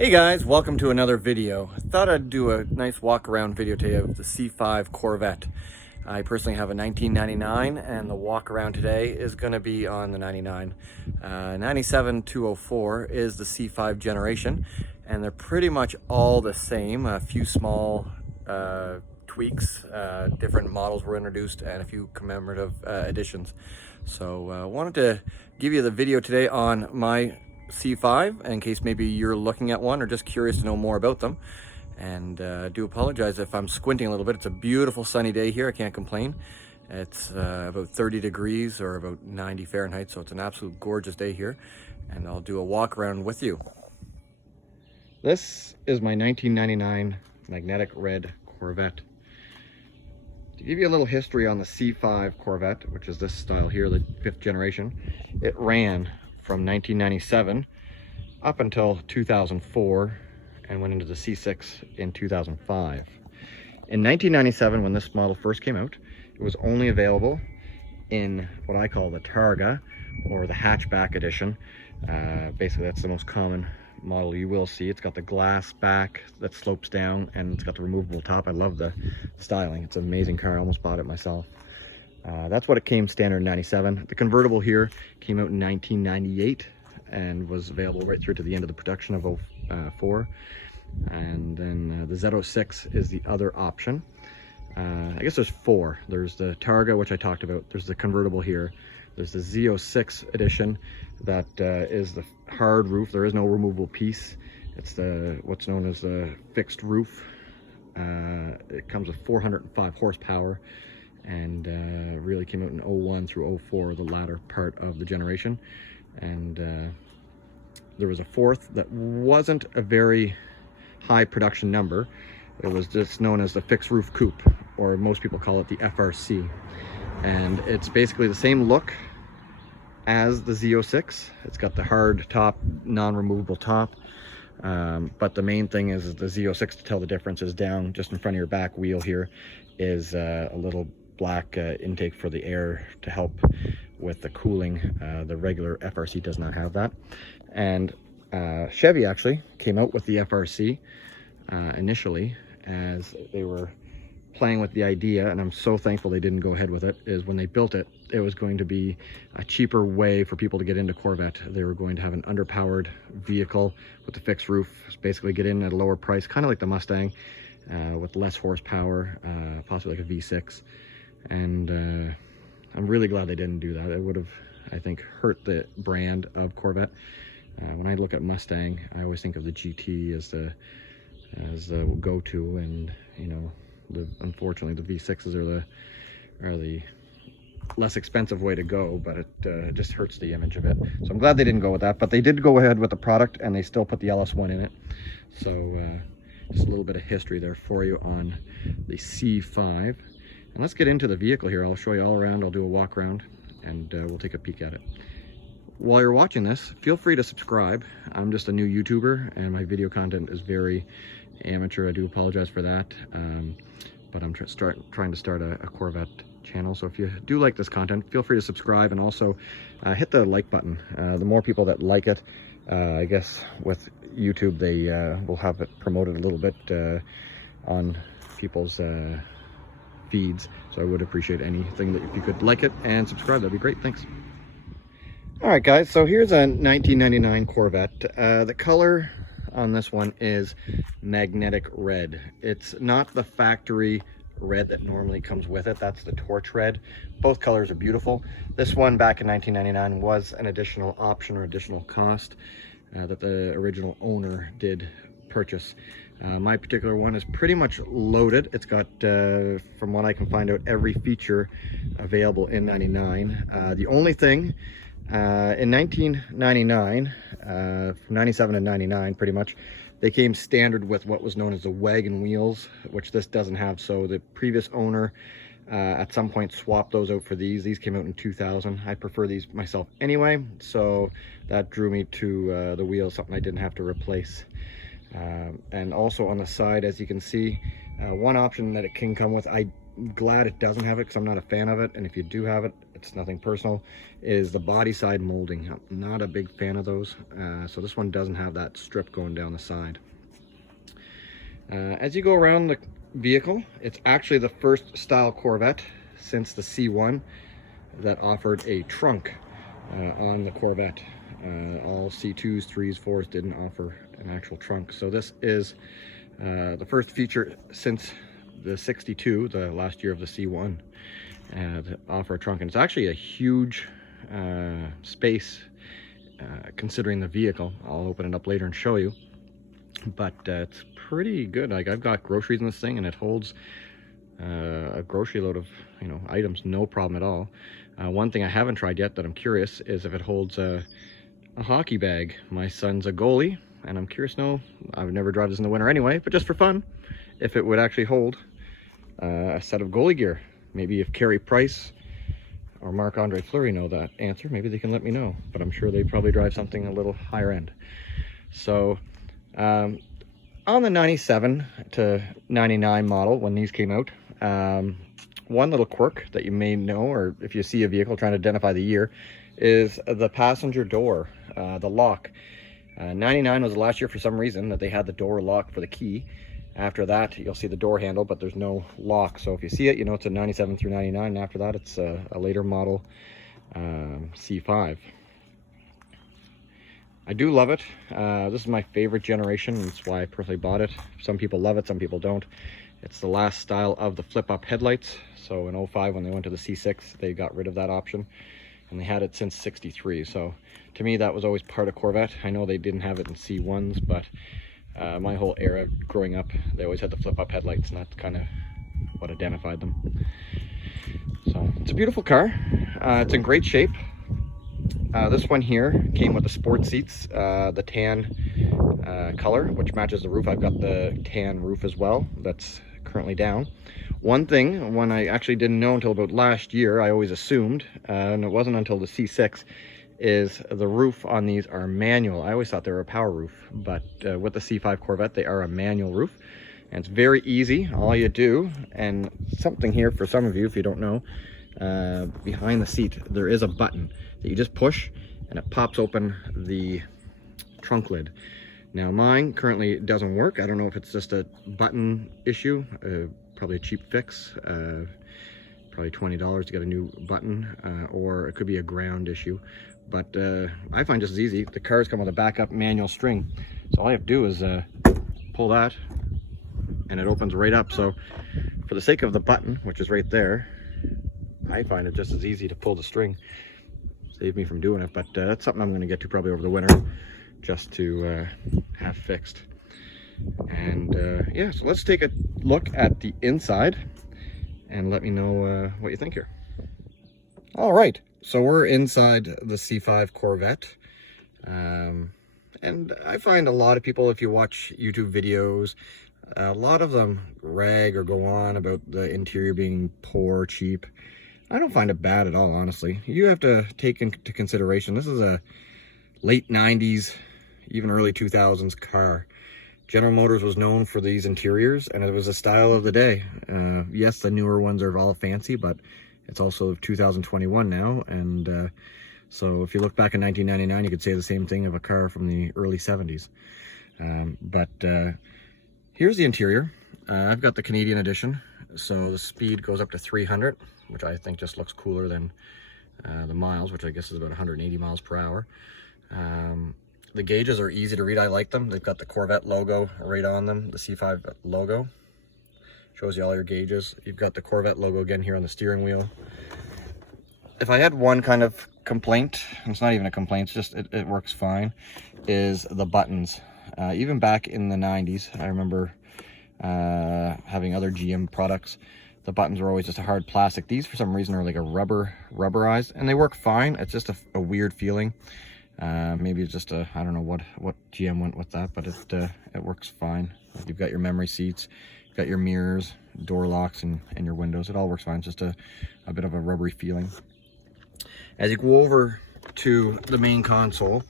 Hey guys, welcome to another video. I thought I'd do a nice walk around video today of the C5 Corvette. I personally have a 1999 and the walk around today is going to be on the 99. 97-204 is the C5 generation and they're pretty much all the same. A few small tweaks, different models were introduced and a few commemorative additions. So I wanted to give you the video today on my C5 in case maybe you're looking at one or just curious to know more about them. And I do apologize if I'm squinting a little bit. It's a beautiful sunny day here. I can't complain. It's about 30 degrees or about 90 Fahrenheit, so it's an absolute gorgeous day here. And I'll do a walk around with you. This is my 1999 magnetic red Corvette. To give you a little history on the C5 Corvette, which is this style here, the 5th generation, it ran from 1997 up until 2004 and went into the C6 in 2005. In 1997, when this model first came out, it was only available in what I call the Targa or the hatchback edition. Basically, that's the most common model you will see. It's got the glass back that slopes down and it's got the removable top. I love the styling. It's an amazing car. I almost bought it myself. That's what it came standard in 97. The convertible here came out in 1998 and was available right through to the end of the production of 04. And then the Z06 is the other option. I guess there's 4. There's the Targa, which I talked about. There's the convertible here. There's the Z06 edition that is the hard roof. There is no removable piece. It's what's known as the fixed roof. It comes with 405 horsepower. And really came out in 01 through 04, the latter part of the generation. And there was a 4th that wasn't a very high production number. It was just known as the fixed roof coupe, or most people call it the FRC. And it's basically the same look as the Z06. It's got the hard top, non-removable top. But the main thing is the Z06, to tell the difference, is down just in front of your back wheel here is a little black intake for the air to help with the cooling. The regular FRC does not have that. And Chevy actually came out with the FRC initially, as they were playing with the idea, and I'm so thankful they didn't go ahead with it, is when they built it, it was going to be a cheaper way for people to get into Corvette. They were going to have an underpowered vehicle with the fixed roof, basically get in at a lower price, kind of like the Mustang, with less horsepower, possibly like a V6. And I'm really glad they didn't do that. It would have, I think, hurt the brand of Corvette. When I look at Mustang, I always think of the GT as the go-to, and you know, unfortunately the V6s are the less expensive way to go, but it just hurts the image of it. So I'm glad they didn't go with that, but they did go ahead with the product and they still put the LS1 in it. So just a little bit of history there for you on the C5. And let's get into the vehicle here. I'll show you all around. I'll do a walk around and we'll take a peek at it. While you're watching this, feel free to subscribe. I'm just a new YouTuber and my video content is very amateur. I do apologize for that. But I'm trying to start a Corvette channel. So if you do like this content, feel free to subscribe and also hit the like button. The more people that like it, I guess with YouTube, they will have it promoted a little bit on people's feeds. So I would appreciate anything that if you could like it and subscribe, that'd be great. Thanks. All right, guys, so here's a 1999 Corvette. The color on this one is magnetic red. It's not the factory red that normally comes with it. That's the torch red. Both colors are beautiful. This one back in 1999 was an additional option or additional cost that the original owner did purchase. My particular one is pretty much loaded. It's got, from what I can find out, every feature available in 99. The only thing, in 1999, from 97 to 99 pretty much, they came standard with what was known as the wagon wheels, which this doesn't have. So the previous owner at some point swapped those out for these. These came out in 2000. I prefer these myself anyway, so that drew me to the wheels, something I didn't have to replace. And also on the side, as you can see, one option that it can come with, I'm glad it doesn't have it because I'm not a fan of it, and if you do have it, it's nothing personal, is the body side molding. I'm not a big fan of those. So this one doesn't have that strip going down the side. As you go around the vehicle, it's actually the first style Corvette since the C1 that offered a trunk on the Corvette. All C2s, 3s, 4s didn't offer an actual trunk. So this is the first feature since the 62, the last year of the C1, to offer a trunk. And it's actually a huge space considering the vehicle. I'll open it up later and show you. But it's pretty good. Like, I've got groceries in this thing, and it holds a grocery load of, you know, items, no problem at all. One thing I haven't tried yet that I'm curious is if it holds a hockey bag. My son's a goalie, and I'm curious to know, I would never drive this in the winter anyway, but just for fun, if it would actually hold a set of goalie gear. Maybe if Carey Price or Marc-Andre Fleury know that answer, maybe they can let me know, but I'm sure they probably drive something a little higher end. So on the 97 to 99 model, when these came out, one little quirk that you may know, or if you see a vehicle trying to identify the year, is the passenger door, the lock. 99 was the last year for some reason that they had the door lock for the key. After that, you'll see the door handle, but there's no lock. So if you see it, you know it's a 97 through 99. And after that, it's a later model C5. I do love it. This is my favorite generation. That's why I personally bought it. Some people love it, some people don't. It's the last style of the flip-up headlights. So in 05, when they went to the C6, they got rid of that option. And they had it since 63. So to me, that was always part of Corvette. I know they didn't have it in C1s, but my whole era growing up, they always had the flip-up headlights, and that's kind of what identified them. So it's a beautiful car. It's in great shape. This one here came with the sport seats, the tan color, which matches the roof. I've got the tan roof as well. That's currently down. One thing, one I actually didn't know until about last year, I always assumed, and it wasn't until the C6, is the roof on these are manual. I always thought they were a power roof, but with the C5 Corvette, they are a manual roof. And it's very easy. All you do, and something here for some of you if you don't know, behind the seat, there is a button that you just push, and it pops open the trunk lid. Now mine currently doesn't work. I don't know if it's just a button issue, probably a cheap fix, probably $20 to get a new button, or it could be a ground issue. But I find just as easy. The cars come with a backup manual string, so all I have to do is pull that, and it opens right up. So for the sake of the button, which is right there, I find it just as easy to pull the string. Save me from doing it, but that's something I'm going to get to probably over the winter, just to have fixed. And yeah, so let's take a look at the inside and let me know what you think here. All right, so we're inside the C5 Corvette, and I find a lot of people, if you watch YouTube videos, a lot of them rag or go on about the interior being poor, cheap. I don't find it bad at all, honestly. You have to take into consideration, this is a late 90s, even early 2000s car. General Motors was known for these interiors, and it was a style of the day. Yes, the newer ones are all fancy, but it's also 2021 now, and so if you look back in 1999, you could say the same thing of a car from the early 70s. But here's the interior. I've got the Canadian edition, so the speed goes up to 300, which I think just looks cooler than the miles, which I guess is about 180 miles per hour. The gauges are easy to read. I like them. They've got the Corvette logo right on them, the C5 logo. Shows you all your gauges. You've got the Corvette logo again here on the steering wheel. If I had one kind of complaint, and it's not even a complaint, it's just it works fine, is the buttons. Even back in the 90s, I remember having other GM products, the buttons were always just a hard plastic. These for some reason are like a rubberized, and they work fine. It's just a weird feeling. Maybe it's just I don't know what GM went with that, but it works fine. You've got your memory seats, you've got your mirrors, door locks, and your windows. It all works fine. It's just a bit of a rubbery feeling. As you go over to the main console,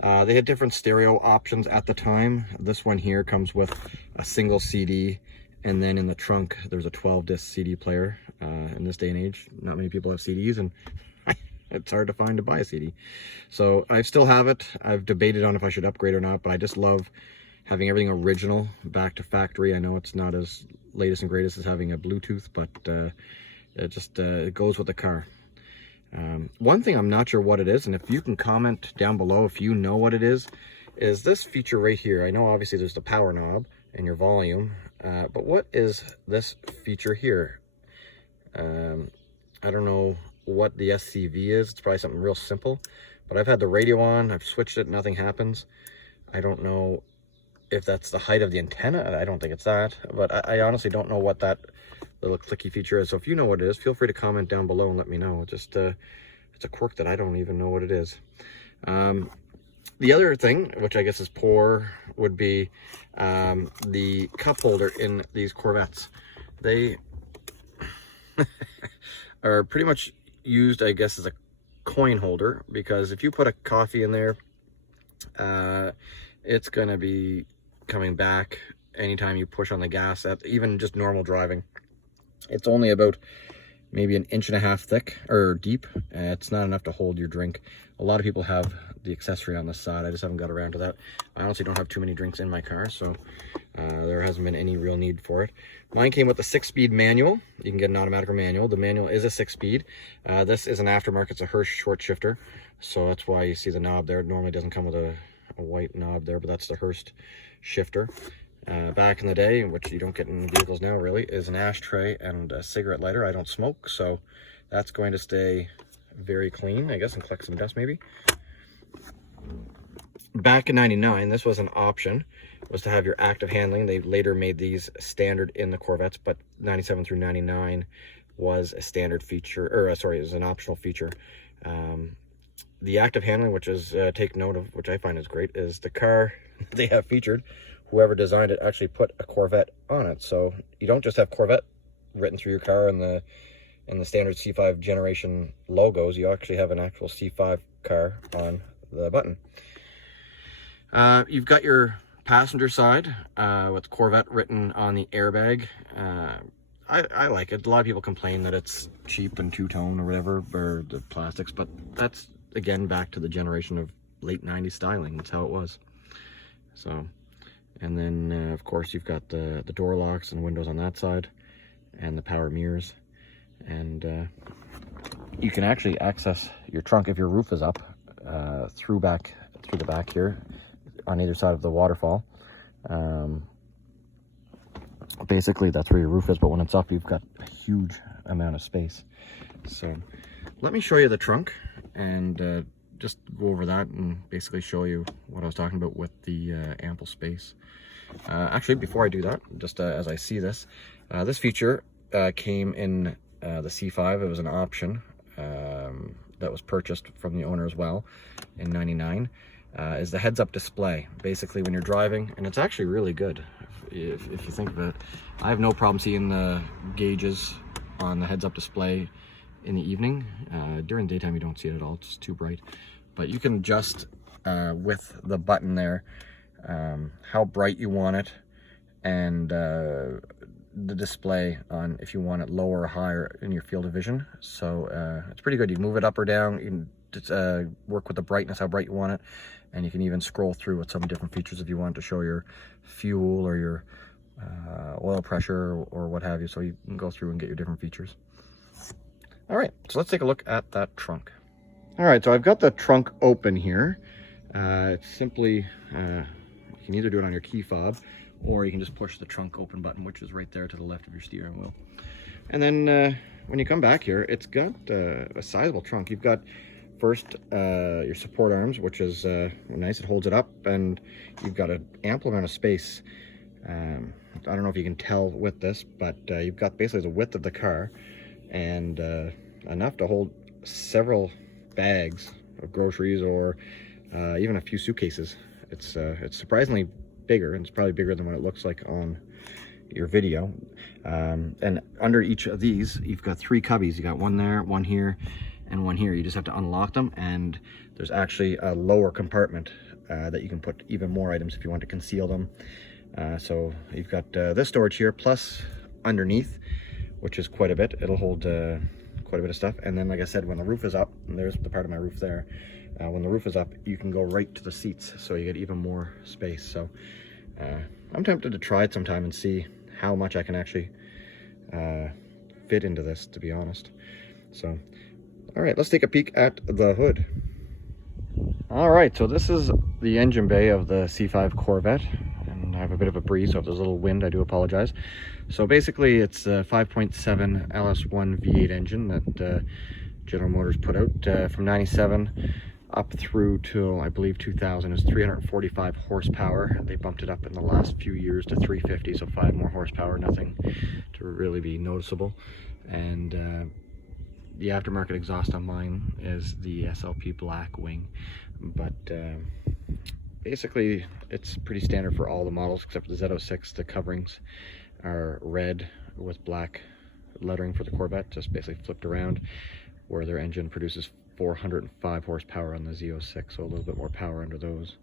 they had different stereo options at the time. This one here comes with a single CD, and then in the trunk there's a 12-disc CD player. In this day and age, not many people have CDs, and it's hard to find to buy a CD. So I still have it. I've debated on if I should upgrade or not, but I just love having everything original, back to factory. I know it's not as latest and greatest as having a Bluetooth, but it goes with the car. One thing I'm not sure what it is, and if you can comment down below if you know what it is this feature right here. I know obviously there's the power knob and your volume, but what is this feature here? I don't know what the SCV is. It's probably something real simple, but I've had the radio on, I've switched it, nothing happens. I don't know if that's the height of the antenna. I don't think it's that, but I honestly don't know what that little clicky feature is. So if you know what it is, feel free to comment down below and let me know. Just it's a quirk that I don't even know what it is. The other thing, which I guess is poor, would be the cup holder in these Corvettes. They are pretty much used, I guess, as a coin holder, because if you put a coffee in there, it's gonna be coming back anytime you push on the gas, at even just normal driving. It's only about maybe 1.5 inches thick or deep. It's not enough to hold your drink. A lot of people have the accessory on the side. I just haven't got around to that. I honestly don't have too many drinks in my car, so there hasn't been any real need for it. Mine came with a 6-speed manual. You can get an automatic or manual. The manual is a 6-speed. This is an aftermarket. It's a Hirsch short shifter, so that's why you see the knob there. It normally doesn't come with a white knob there, but that's the Hirsch shifter. Back in the day, which you don't get in vehicles now really, is an ashtray and a cigarette lighter. I don't smoke, so that's going to stay very clean, I guess, and collect some dust maybe. Back in '99, this was an option, was to have your active handling. They later made these standard in the Corvettes, but 97 through 99 was a standard feature, or sorry, it was an optional feature. The active handling, which is, take note of, which I find is great, is the car they have featured, whoever designed it actually put a Corvette on it. So you don't just have Corvette written through your car and the standard C5 generation logos. You actually have an actual C5 car on the button. You've got your passenger side with Corvette written on the airbag. I like it. A lot of people complain that it's cheap and two-tone or whatever, or the plastics, but that's, again, back to the generation of late 90s styling. That's how it was. So, and then of course you've got the door locks and windows on that side, and the power mirrors, and you can actually access your trunk if your roof is up through the back here on either side of the waterfall. Basically that's where your roof is, but when it's up you've got a huge amount of space. So let me show you the trunk and just go over that and basically show you what I was talking about with the ample space. Actually, before I do that, just as I see this, this feature came in the C5. It was an option that was purchased from the owner as well in '99. Is the heads-up display. Basically, when you're driving, and it's actually really good if you think of it. I have no problem seeing the gauges on the heads-up display in the evening. During the daytime you don't see it at all, it's too bright, but you can adjust with the button there how bright you want it, and the display on if you want it lower or higher in your field of vision. So it's pretty good. You can move it up or down. You can just, work with the brightness, how bright you want it, and you can even scroll through with some different features if you want to show your fuel or your oil pressure or what have you. So you can go through and get your different features. All right, so let's take a look at that trunk. All right, so I've got the trunk open here. It's simply, you can either do it on your key fob, or you can just push the trunk open button, which is right there to the left of your steering wheel. And then when you come back here, it's got a sizable trunk. You've got first your support arms, which is nice. It holds it up, and you've got an ample amount of space. I don't know if you can tell with this, but you've got basically the width of the car, and enough to hold several bags of groceries or even a few suitcases. It's surprisingly bigger, and it's probably bigger than what it looks like on your video. And under each of these, you've got 3 cubbies. You got one there, one here, and one here. You just have to unlock them, and there's actually a lower compartment that you can put even more items if you want to conceal them. So you've got this storage here, plus underneath, which is quite a bit. It'll hold quite a bit of stuff. And then, like I said, when the roof is up, and there's the part of my roof there. When the roof is up, you can go right to the seats, so you get even more space. So I'm tempted to try it sometime and see how much I can actually fit into this, to be honest. So, all right, let's take a peek at the hood. All right, so this is the engine bay of the C5 Corvette, and I have a bit of a breeze, so if there's a little wind, I do apologize. So basically, it's a 5.7 LS1 V8 engine that General Motors put out from 97 up through till, I believe, 2000. Is 345 horsepower. They bumped it up in the last few years to 350, so 5 more horsepower, nothing to really be noticeable. And the aftermarket exhaust on mine is the SLP black wing, but basically it's pretty standard for all the models except for the Z06. The coverings are red with black lettering for the Corvette, just basically flipped around, where their engine produces 405 horsepower on the Z06, so a little bit more power under those.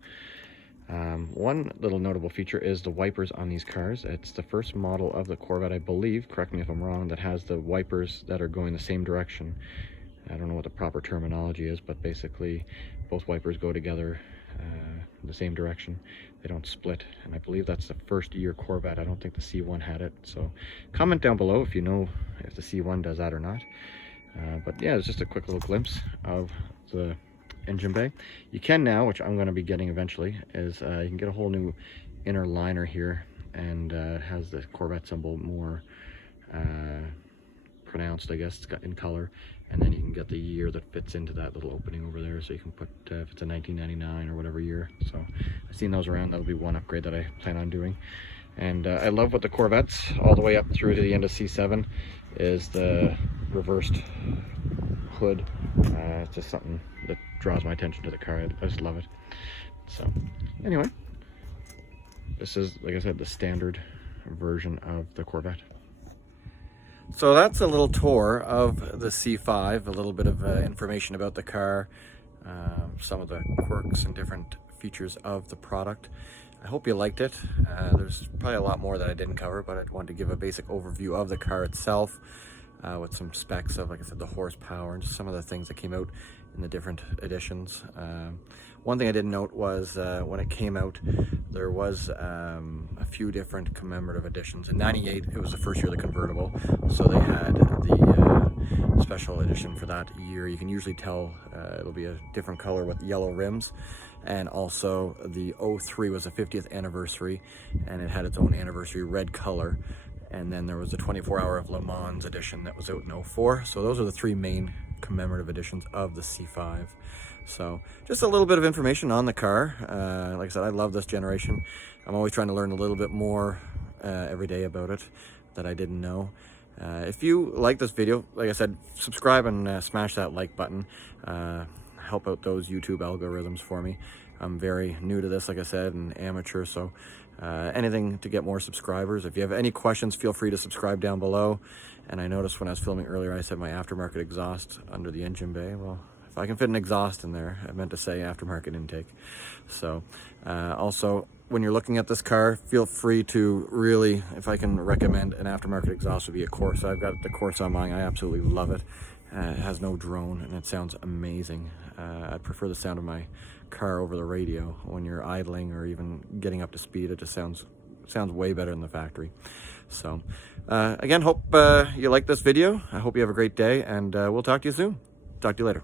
One little notable feature is the wipers on these cars. It's the first model of the Corvette, I believe, correct me if I'm wrong, that has the wipers that are going the same direction. I don't know what the proper terminology is, but basically both wipers go together the same direction. They don't split, and I believe that's the first year Corvette. I don't think the C1 had it, so comment down below if you know if the C1 does that or not. But yeah, it's just a quick little glimpse of the engine bay. You can now, which I'm going to be getting eventually, is you can get a whole new inner liner here, and it has the Corvette symbol more pronounced, I guess. It's got in color, and then you can get the year that fits into that little opening over there, so you can put if it's a 1999 or whatever year. So I've seen those around. That'll be one upgrade that I plan on doing. And I love what the Corvettes, all the way up through to the end of C7, is the reversed hood. It's just something that draws my attention to the car. I just love it. So anyway, this is, like I said, the standard version of the Corvette. So that's a little tour of the C5, a little bit of information about the car, some of the quirks and different features of the product. I hope you liked it. There's probably a lot more that I didn't cover, but I wanted to give a basic overview of the car itself, with some specs of, like I said, the horsepower and just some of the things that came out in the different editions. One thing I didn't note was when it came out, there was a few different commemorative editions. In '98, it was the first year of the convertible, so they had the special edition for that year. You can usually tell it'll be a different color with yellow rims. And also the 03 was the 50th anniversary, and it had its own anniversary red color. And then there was the 24-hour of Le Mans edition that was out in 04. So those are the three main commemorative editions of the C5. So just a little bit of information on the car. Like I said, I love this generation. I'm always trying to learn a little bit more every day about it that I didn't know. If you like this video, like I said, subscribe and smash that like button. Help out those YouTube algorithms for me. I'm very new to this, like I said, and amateur, so anything to get more subscribers. If you have any questions, feel free to subscribe down below. And I noticed when I was filming earlier, I said my aftermarket exhaust under the engine bay. Well, if I can fit an exhaust in there, I meant to say aftermarket intake. So also, when you're looking at this car, feel free to really, if I can recommend an aftermarket exhaust, would be a Corsa. I've got the Corsa on mine. I absolutely love it. It has no drone, and it sounds amazing. I prefer the sound of my car over the radio when you're idling or even getting up to speed. It just sounds way better than the factory. So again, hope you like this video. I hope you have a great day, and we'll talk to you soon. Talk to you later.